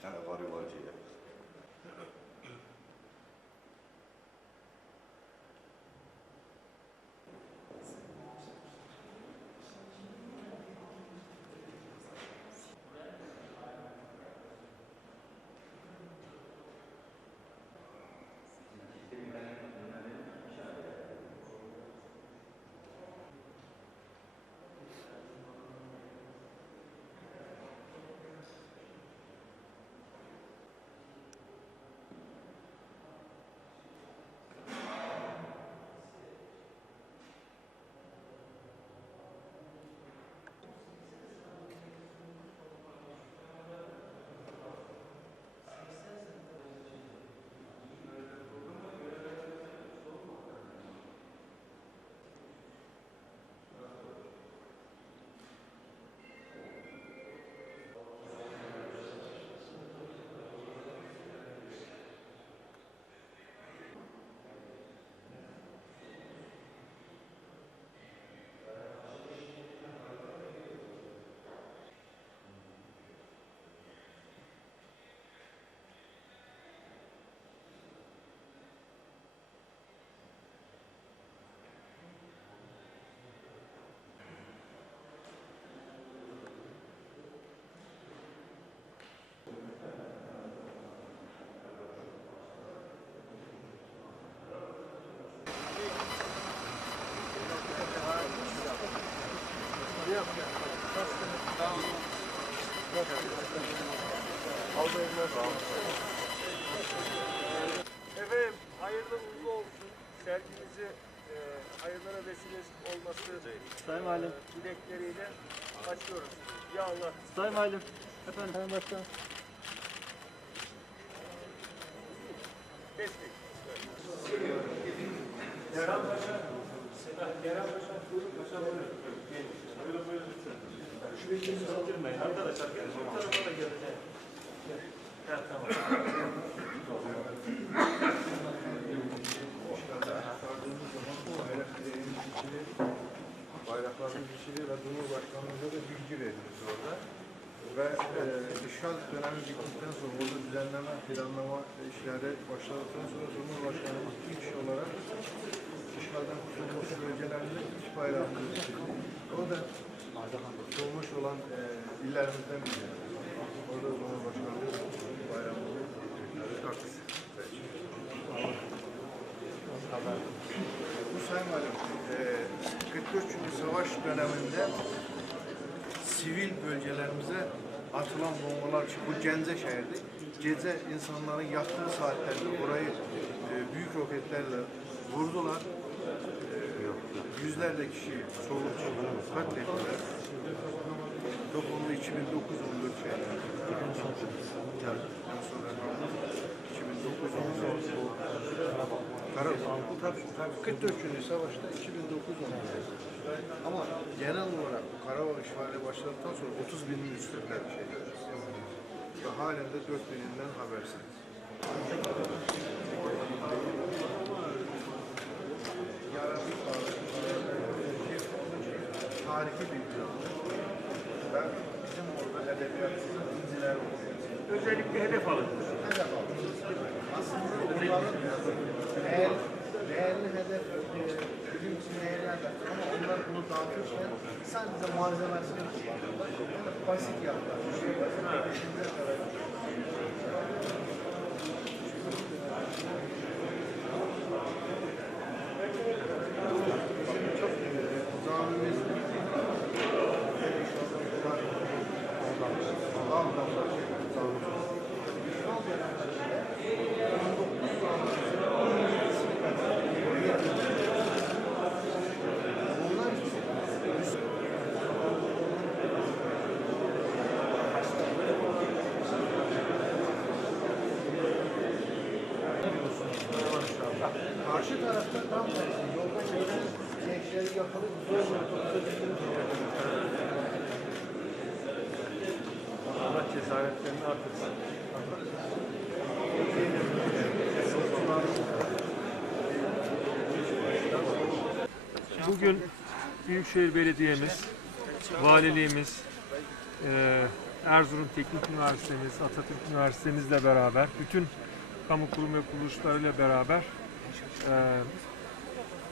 Şimdi iki tane varı var diye. Efendim hayırlı uğurlu olsun. Sergimizi e, hayırlara vesile olması Sayın Valim. e, dilekleriyle açıyoruz. Ya Allah. Sayın Valim. Efendim Sayın Başkan. Destek. Kerem Paşa. Kerem Paşa. Buyurun Paşa Şu bekimizi kaldırmayın. Arkadaşlar ve Cumhurbaşkanımıza da bilgi veriyoruz orada. Ve e, işgal dönemi bittikten sonra orada düzenleme, planlama işleri başladıktan sonra Cumhurbaşkanımız ilk iş olarak işgalden kurtulmuş bölgelerinde ilk bayrağımızı dikildi. O da kurtulmuş olan e, illerimizden biri. Orada Cumhurbaşkanımız bayrağımızı taksit Bu Sayın Valim, e, 44 çünkü savaş döneminde sivil bölgelerimize atılan bombalar için bu Gence şehirdi. Gece insanların yattığı saatlerde orayı e, büyük roketlerle vurdular. E, yüzlerce kişi çocuk katlettiler. Toplamda 2914 şey. En sonra 2914 Kara, tabii, tabii 44 günlük savaşta 2009 oldu. Ama genel olarak Karabağ işgali başladıktan sonra 30 binin üstünde bir şey. Ve halen de 4 bininden habersiniz. Tarihi plan. Ben bizim orada edebiyatımızda diziler okuyoruz. Özellikle hedef alın. Hedef almışız. Aslında onların değer, değerli hedef e, bizim için değerli hedef ama onlar bunu dağıtırken sadece malzemesini kullanıyorlar. Yani basit yaptılar. Bir şey basit. Düşünce kadar. Allah cesaretlerini artırsın. Bugün Büyükşehir Belediye'miz, valiliğimiz, eee Erzurum Teknik Üniversitemiz, Atatürk Üniversitemizle beraber, bütün kamu kurum ve kuruluşlarıyla beraber e,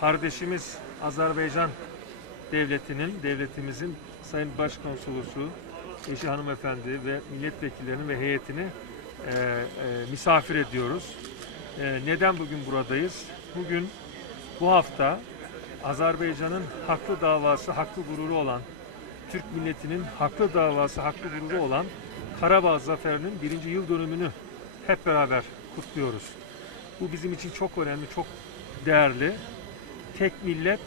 kardeşimiz Azerbaycan devletinin, devletimizin Sayın Başkonsolosu, eşi hanımefendi ve milletvekillerinin ve heyetini e, e, misafir ediyoruz. E, neden bugün buradayız? Bugün bu hafta Azerbaycan'ın haklı davası, haklı gururu olan, Türk milletinin haklı davası, haklı gururu olan Karabağ Zaferi'nin birinci yıl dönümünü hep beraber kutluyoruz. Bu bizim için çok önemli, çok değerli. Tek millet,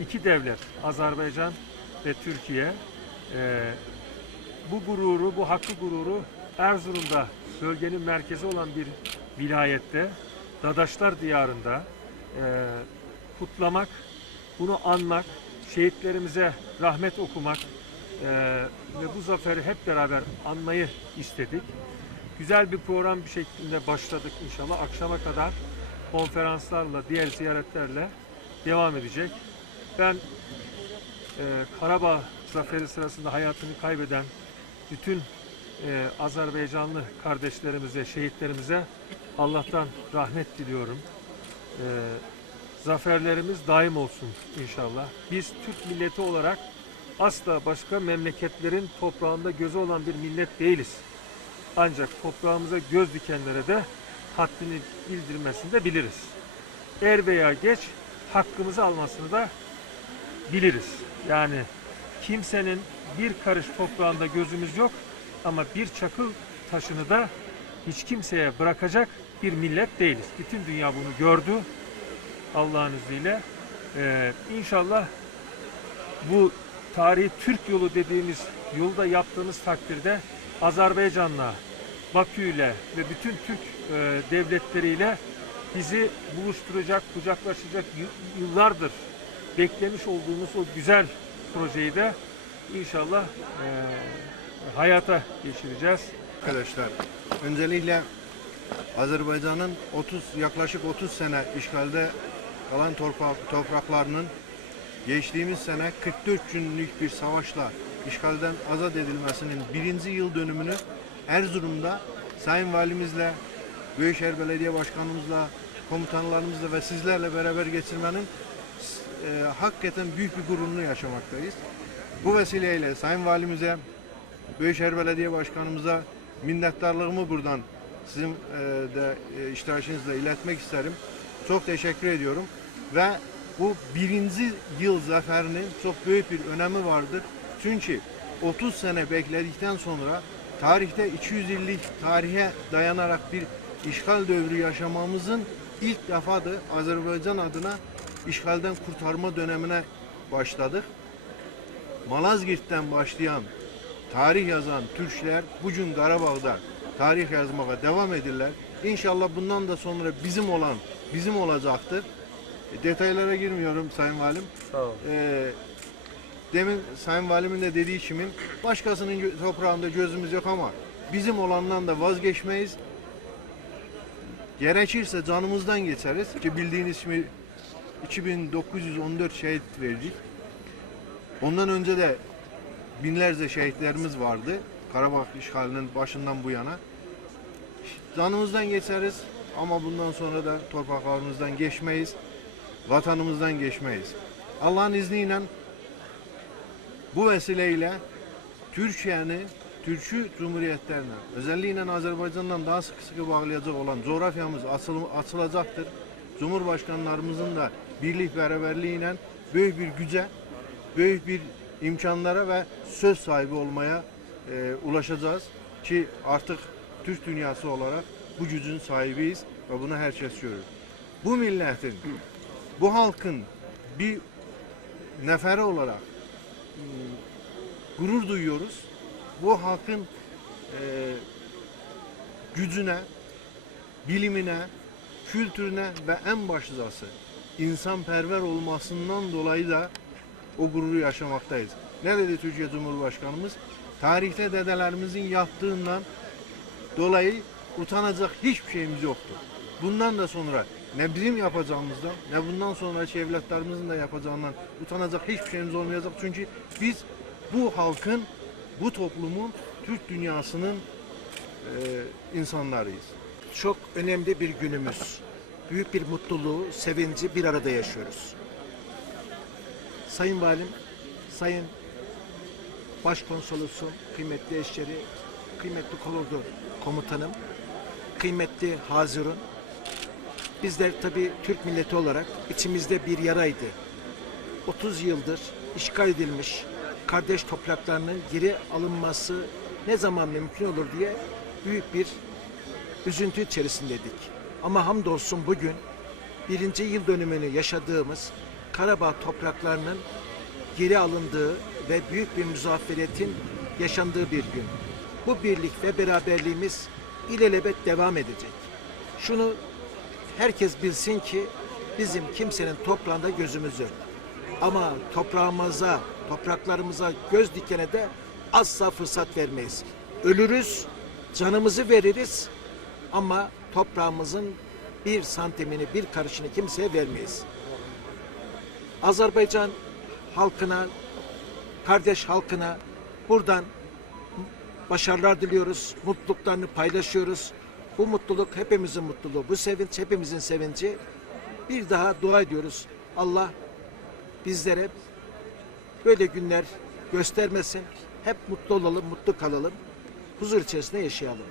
iki devlet, Azerbaycan ve Türkiye. Ee, bu gururu, bu haklı gururu Erzurum'da bölgenin merkezi olan bir vilayette, Dadaşlar diyarında e, kutlamak, bunu anmak, şehitlerimize rahmet okumak e, ve bu zaferi hep beraber anmayı istedik. Güzel bir program bir şeklinde başladık inşallah. Akşama kadar konferanslarla, diğer ziyaretlerle devam edecek. Ben e, Karabağ zaferi sırasında hayatını kaybeden bütün e, Azerbaycanlı kardeşlerimize, şehitlerimize Allah'tan rahmet diliyorum. E, zaferlerimiz daim olsun inşallah. Biz Türk milleti olarak asla başka memleketlerin toprağında gözü olan bir millet değiliz. Ancak toprağımıza göz dikenlere de haddini bildirmesini de biliriz. Er veya geç hakkımızı almasını da biliriz. Yani kimsenin bir karış toprağında gözümüz yok ama bir çakıl taşını da hiç kimseye bırakacak bir millet değiliz. Bütün dünya bunu gördü. Allah'ın izniyle. Ee, inşallah bu tarihi Türk yolu dediğimiz yolda yaptığımız takdirde Azerbaycan'la, Bakü'yle ve bütün Türk e, devletleriyle bizi buluşturacak, kucaklaşacak yıllardır beklemiş olduğumuz o güzel projeyi de inşallah e, hayata geçireceğiz. Arkadaşlar, öncelikle Azerbaycan'ın 30 yaklaşık 30 sene işgalde kalan topraklarının geçtiğimiz sene 44 günlük bir savaşla işgalden azat edilmesinin birinci yıl dönümünü Erzurum'da Sayın Valimizle, Büyükşehir Belediye Başkanımızla, komutanlarımızla ve sizlerle beraber geçirmenin e, hakikaten büyük bir gururunu yaşamaktayız. Bu vesileyle Sayın Valimize, Büyükşehir Belediye Başkanımıza minnettarlığımı buradan sizin e, de e, iştiracınızla iletmek isterim. Çok teşekkür ediyorum ve bu birinci yıl zaferinin çok büyük bir önemi vardır. Çünkü 30 sene bekledikten sonra tarihte 200 yıllık tarihe dayanarak bir işgal dövrü yaşamamızın ilk defadır Azerbaycan adına işgalden kurtarma dönemine başladık. Malazgirt'ten başlayan tarih yazan Türkler bugün Qarabağda tarih yazmaya devam edirlər. İnşallah bundan da sonra bizim olan bizim olacaktır. E, Detaylara girmiyorum Sayın Valim. Sağ olun. Ee, demin Sayın Valimin de dediği kimi başkasının toprağında gözümüz yok ama bizim olandan da vazgeçmeyiz. Gerekirse canımızdan geçeriz ki bildiğiniz gibi 2914 şehit verdik. Ondan önce de binlerce şehitlerimiz vardı. Karabağ işgalinin başından bu yana. Canımızdan geçeriz ama bundan sonra da topraklarımızdan geçmeyiz. Vatanımızdan geçmeyiz. Allah'ın izniyle bu vesileyle Türkiye'ni, Türkçü Cumhuriyetlerine, özellikle Azerbaycan'dan daha sıkı sıkı bağlayacak olan coğrafyamız açıl, açılacaktır. Cumhurbaşkanlarımızın da birlik beraberliğiyle büyük bir güce, büyük bir imkanlara ve söz sahibi olmaya e, ulaşacağız ki artık Türk dünyası olarak bu gücün sahibiyiz ve bunu herkes görür. Bu milletin, bu halkın bir neferi olarak gurur duyuyoruz. Bu halkın e, gücüne, bilimine, kültürüne ve en başlıcası insanperver olmasından dolayı da o gururu yaşamaktayız. Ne dedi Türkiye Cumhurbaşkanımız? Tarihte dedelerimizin yaptığından dolayı utanacak hiçbir şeyimiz yoktur. Bundan da sonra ne bizim yapacağımızdan ne bundan sonraki evlatlarımızın da yapacağından utanacak hiçbir şeyimiz olmayacak. Çünkü biz bu halkın, bu toplumun Türk dünyasının e, insanlarıyız. Çok önemli bir günümüz. Büyük bir mutluluğu, sevinci bir arada yaşıyoruz. Sayın Valim, Sayın Başkonsolosum, kıymetli eşleri, kıymetli kolordu komutanım, kıymetli Hazirun. Bizler tabii Türk milleti olarak içimizde bir yaraydı. 30 yıldır işgal edilmiş kardeş topraklarının geri alınması ne zaman mümkün olur diye büyük bir üzüntü içerisindeydik. Ama hamdolsun bugün birinci yıl dönümünü yaşadığımız Karabağ topraklarının geri alındığı ve büyük bir müzafferetin yaşandığı bir gün. Bu birlik ve beraberliğimiz ilelebet devam edecek. Şunu herkes bilsin ki bizim kimsenin toprağında gözümüz yok. Ama toprağımıza, topraklarımıza göz dikene de asla fırsat vermeyiz. Ölürüz, canımızı veririz ama toprağımızın bir santimini, bir karışını kimseye vermeyiz. Azerbaycan halkına, kardeş halkına buradan başarılar diliyoruz, mutluluklarını paylaşıyoruz. Bu mutluluk hepimizin mutluluğu, bu sevinç hepimizin sevinci. Bir daha dua ediyoruz. Allah bizlere böyle günler göstermesin. Hep mutlu olalım, mutlu kalalım. Huzur içerisinde yaşayalım.